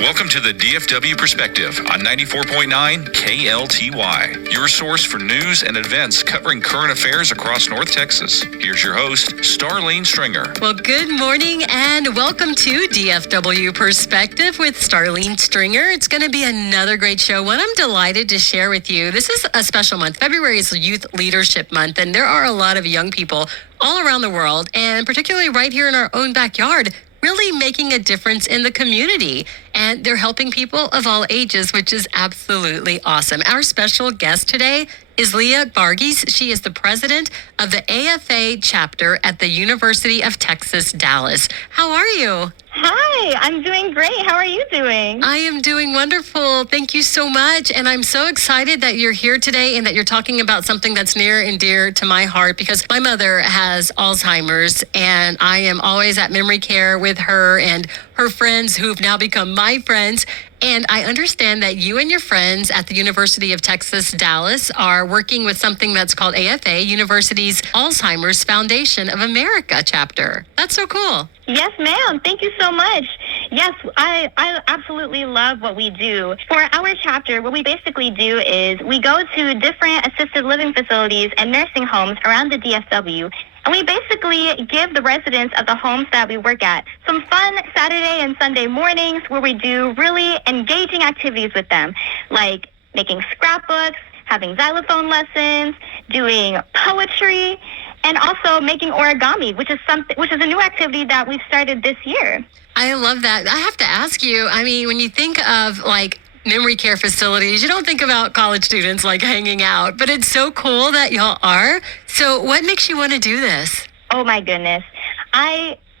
Welcome to the DFW Perspective on 94.9 KLTY, your source for news and events covering current affairs across North Texas. Here's your host, Starlene Stringer. Well, good morning and welcome to DFW Perspective with Starlene Stringer. It's going to be another great show, one I'm delighted to share with you. This is a special month. February is Youth Leadership Month, and there are a lot of young people all around the world, and particularly right here in our own backyard, really making a difference in the community. And they're helping people of all ages, which is absolutely awesome. Our special guest today is Leah Varghese. She is the president of the AFA chapter at the University of Texas, Dallas. How are you? Hi, I'm doing great. How are you doing? I am doing wonderful. Thank you so much. And I'm so excited that you're here today and that you're talking about something that's near and dear to my heart, because my mother has Alzheimer's and I am always at memory care with her and her friends who've now become my friends. And I understand that you and your friends at the University of Texas, Dallas are working with something that's called AFA, University's Alzheimer's Foundation of America chapter. That's so cool. Yes, ma'am. Thank you so much. Yes, I absolutely love what we do. For our chapter, what we basically do is we go to different assisted living facilities and nursing homes around the DFW. And we basically give the residents of the homes that we work at some fun Saturday and Sunday mornings where we do really engaging activities with them, like making scrapbooks, having xylophone lessons, doing poetry, and also making origami, which is a new activity that we've started this year. I love that. I have to ask you, I mean, when you think of like memory care facilities, you don't think about college students like hanging out, but it's so cool that y'all are. So what makes you want to do this? Oh my goodness.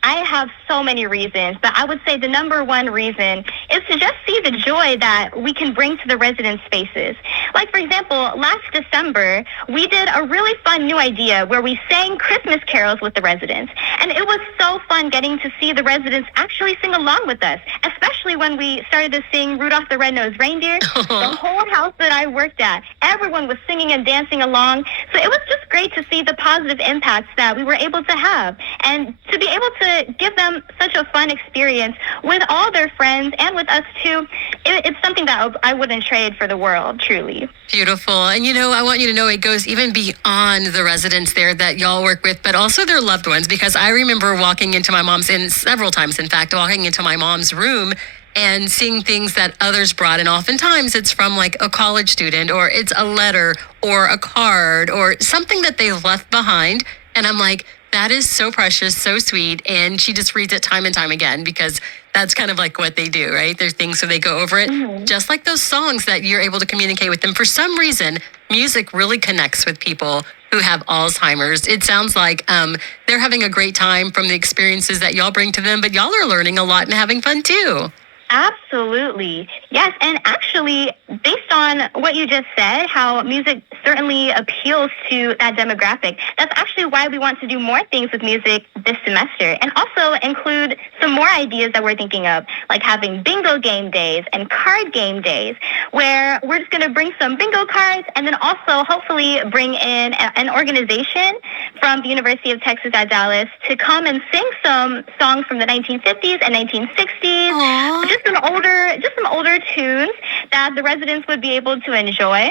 I have so many reasons, but I would say the number one reason is to just see the joy that we can bring to the resident spaces. Like, for example, last December, we did a really fun new idea where we sang Christmas carols with the residents. And it was so fun getting to see the residents actually sing along with us, especially when we started to sing Rudolph the Red-Nosed Reindeer. The whole house that I worked at, everyone was singing and dancing along. So it was just great to see the positive impacts that we were able to have, and to be able to give them such a fun experience with all their friends and with us too. It's something that I wouldn't trade for the world, truly. Beautiful. And I want you to know it goes even beyond the residents there that y'all work with, but also their loved ones, because I remember walking into my mom's, and several times, in fact, walking into my mom's room and seeing things that others brought. And oftentimes it's from like a college student, or it's a letter or a card or something that they left behind. And I'm like, that is so precious, so sweet. And she just reads it time and time again, because that's kind of like what they do, right? There's things, so they go over it. Mm-hmm. Just like those songs that you're able to communicate with them. For some reason, music really connects with people who have Alzheimer's. It sounds like they're having a great time from the experiences that y'all bring to them, but y'all are learning a lot and having fun too. Absolutely. Yes. And actually, based on what you just said, how music certainly appeals to that demographic, that's actually why we want to do more things with music this semester, and also include some more ideas that we're thinking of, like having bingo game days and card game days, where we're just going to bring some bingo cards and then also hopefully bring in an organization from the University of Texas at Dallas to come and sing some songs from the 1950s and 1960s. Aww. Just some older tunes that the residents would be able to enjoy.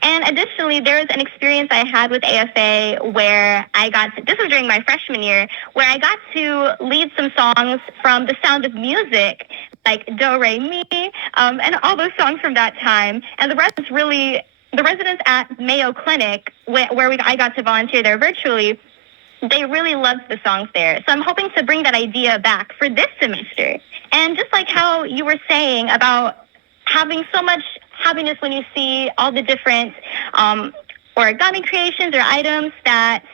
And additionally, there's an experience I had with AFA where this was during my freshman year, where I got to lead some songs from The Sound of Music, like Do, Re, Mi, and all those songs from that time. And the residents at Mayo Clinic, where I got to volunteer there virtually, they really loved the songs there. So I'm hoping to bring that idea back for this semester. And just like how you were saying about having so much happiness when you see all the different origami creations or items that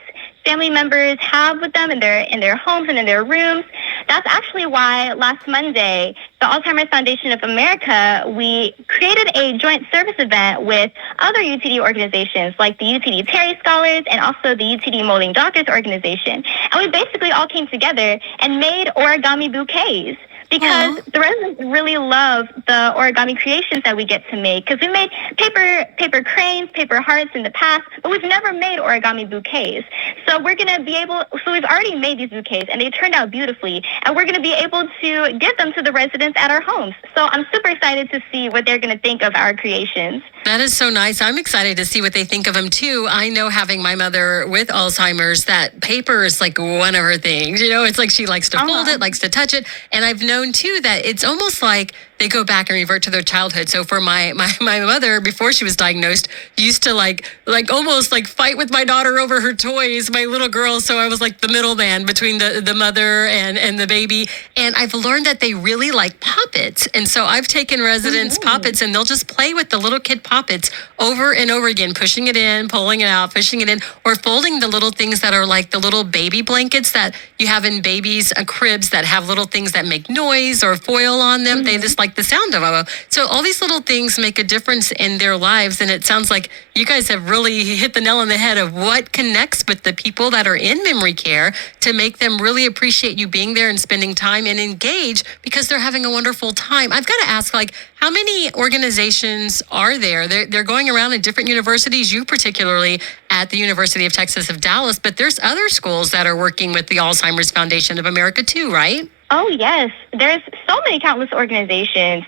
family members have with them in their homes and in their rooms, that's actually why last Monday, the Alzheimer's Foundation of America, we created a joint service event with other UTD organizations like the UTD Terry Scholars and also the UTD Molding Doctors organization. And we basically all came together and made origami bouquets. because Aw. the residents really love the origami creations that we get to make. Because we made paper cranes, paper hearts in the past, but we've never made origami bouquets. So we're going to be able, so we've already made these bouquets and they turned out beautifully, and we're going to be able to give them to the residents at our homes. So I'm super excited to see what they're going to think of our creations. That is so nice. I'm excited to see what they think of them too. I know, having my mother with Alzheimer's, that paper is like one of her things. You know, it's like she likes to fold it, likes to touch it. And I've known too that it's almost like they go back and revert to their childhood. So for my mother, before she was diagnosed, used to like almost like fight with my daughter over her toys, my little girl. So I was like the middleman between the mother and the baby. And I've learned that they really like poppets. And so I've taken residents' poppets, and they'll just play with the little kid poppets over and over again, pushing it in, pulling it out, pushing it in, or folding the little things that are like the little baby blankets that you have in babies' cribs that have little things that make noise or foil on them. They just like the sound of them. So all these little things make a difference in their lives. And it sounds like you guys have really hit the nail on the head of what connects with the people that are in memory care to make them really appreciate you being there and spending time and engage because they're having a wonderful time. I've got to ask, like, how many organizations are there? They're going around in different universities, you particularly at the University of Texas of Dallas, but there's other schools that are working with the Alzheimer's Foundation of America too, right? Oh, yes. There's so many countless organizations.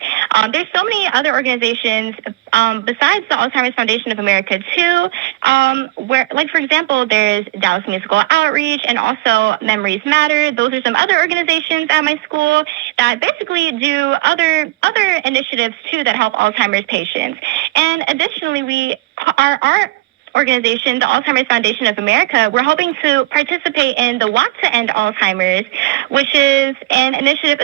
There's so many other organizations besides the Alzheimer's Foundation of America, too, where, like, for example, there's Dallas Musical Outreach and also Memories Matter. Those are some other organizations at my school that basically do other initiatives, too, that help Alzheimer's patients. And additionally, our organization, the Alzheimer's Foundation of America, we're hoping to participate in the Walk to End Alzheimer's, which is an initiative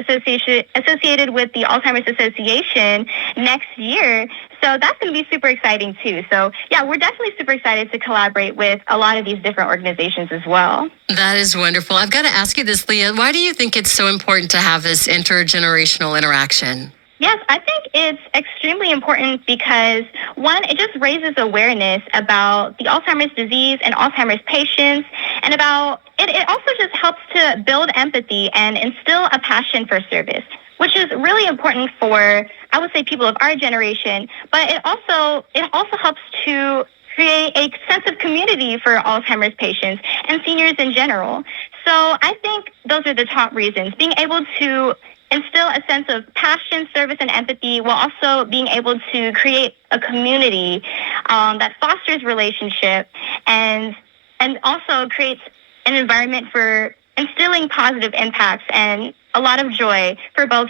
associated with the Alzheimer's Association next year. So that's going to be super exciting too. So yeah, we're definitely super excited to collaborate with a lot of these different organizations as well. That is wonderful. I've got to ask you this, Leah. Why do you think it's so important to have this intergenerational interaction? Yes, I think it's extremely important because, one, it just raises awareness about the Alzheimer's disease and Alzheimer's patients, and about it also just helps to build empathy and instill a passion for service, which is really important for, I would say, people of our generation, but it also helps to create a sense of community for Alzheimer's patients and seniors in general. So I think those are the top reasons. Being able to instill a sense of passion, service, and empathy, while also being able to create a community that fosters relationship and also creates an environment for instilling positive impacts and a lot of joy for both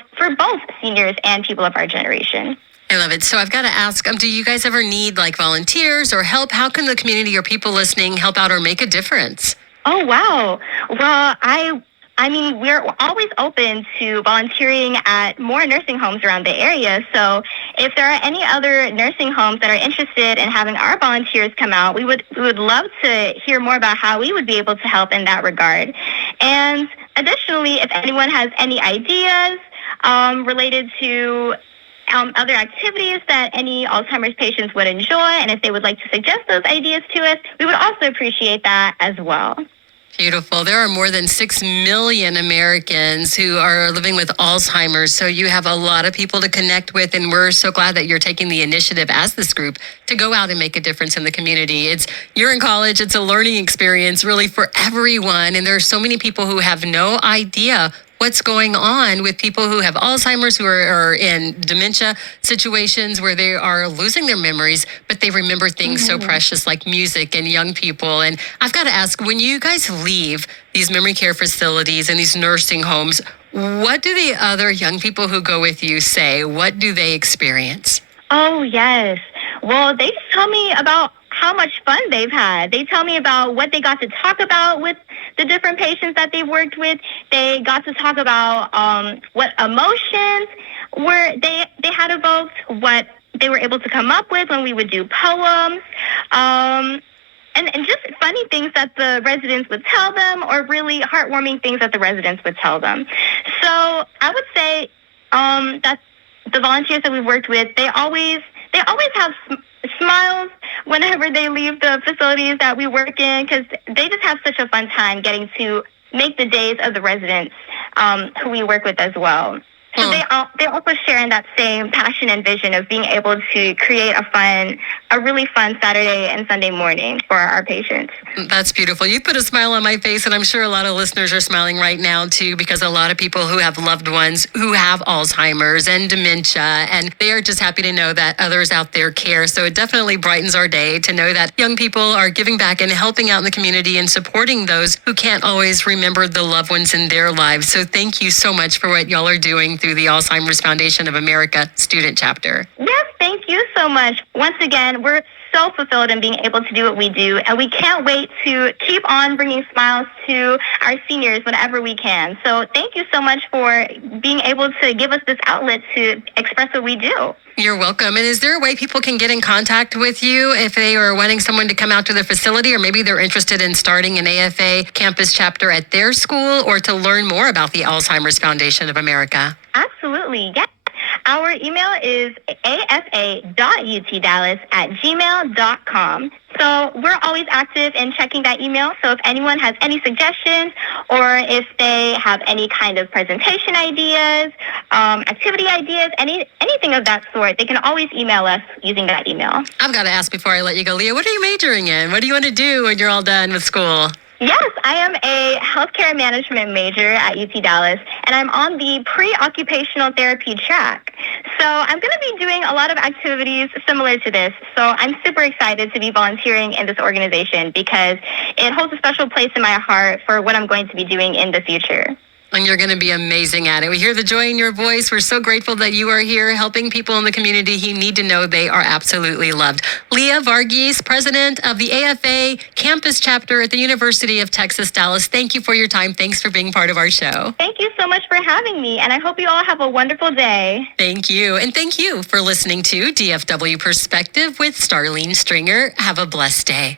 seniors and people of our generation. I love it. So I've got to ask, do you guys ever need like volunteers or help? How can the community or people listening help out or make a difference? Oh, wow. Well, I mean, we're always open to volunteering at more nursing homes around the area. So if there are any other nursing homes that are interested in having our volunteers come out, we would love to hear more about how we would be able to help in that regard. And additionally, if anyone has any ideas related to other activities that any Alzheimer's patients would enjoy, and if they would like to suggest those ideas to us, we would also appreciate that as well. Beautiful. There are more than 6 million Americans who are living with Alzheimer's. So you have a lot of people to connect with. And we're so glad that you're taking the initiative as this group to go out and make a difference in the community. You're in college. It's a learning experience really for everyone. And there are so many people who have no idea what's going on with people who have Alzheimer's, who are in dementia situations where they are losing their memories, but they remember things so precious like music and young people. And I've got to ask, when you guys leave these memory care facilities and these nursing homes, what do the other young people who go with you say? What do they experience? Oh, yes. Well, they just tell me about how much fun they've had. They tell me about what they got to talk about with the different patients that they've worked with. They got to talk about what emotions they had evoked, what they were able to come up with when we would do poems, and just funny things that the residents would tell them, or really heartwarming things that the residents would tell them. So I would say that the volunteers that we've worked with, they always have smiles whenever they leave the facilities that we work in, because they just have such a fun time getting to make the days of the residents who we work with as well. So they also share in that same passion and vision of being able to create a really fun Saturday and Sunday morning for our patients. That's beautiful. You put a smile on my face, and I'm sure a lot of listeners are smiling right now too, because a lot of people who have loved ones who have Alzheimer's and dementia, and they are just happy to know that others out there care. So it definitely brightens our day to know that young people are giving back and helping out in the community and supporting those who can't always remember the loved ones in their lives. So thank you so much for what y'all are doing through the Alzheimer's Foundation of America student chapter. Yes, thank you so much. Once again, we're so fulfilled in being able to do what we do, and we can't wait to keep on bringing smiles to our seniors whenever we can. So thank you so much for being able to give us this outlet to express what we do. You're welcome. And is there a way people can get in contact with you if they are wanting someone to come out to their facility, or maybe they're interested in starting an AFA campus chapter at their school, or to learn more about the Alzheimer's Foundation of America? Absolutely, yes. Our email is afa.utdallas@gmail.com. So we're always active in checking that email. So if anyone has any suggestions, or if they have any kind of presentation ideas, activity ideas, anything of that sort, they can always email us using that email. I've got to ask before I let you go, Leah, what are you majoring in? What do you want to do when you're all done with school? Yes, I am a healthcare management major at UT Dallas, and I'm on the pre-occupational therapy track. So I'm going to be doing a lot of activities similar to this. So I'm super excited to be volunteering in this organization because it holds a special place in my heart for what I'm going to be doing in the future. And you're going to be amazing at it. We hear the joy in your voice. We're so grateful that you are here helping people in the community who need to know they are absolutely loved. Leah Varghese, president of the AFA campus chapter at the University of Texas, Dallas. Thank you for your time. Thanks for being part of our show. Thank you so much for having me, and I hope you all have a wonderful day. Thank you. And thank you for listening to DFW Perspective with Starlene Stringer. Have a blessed day.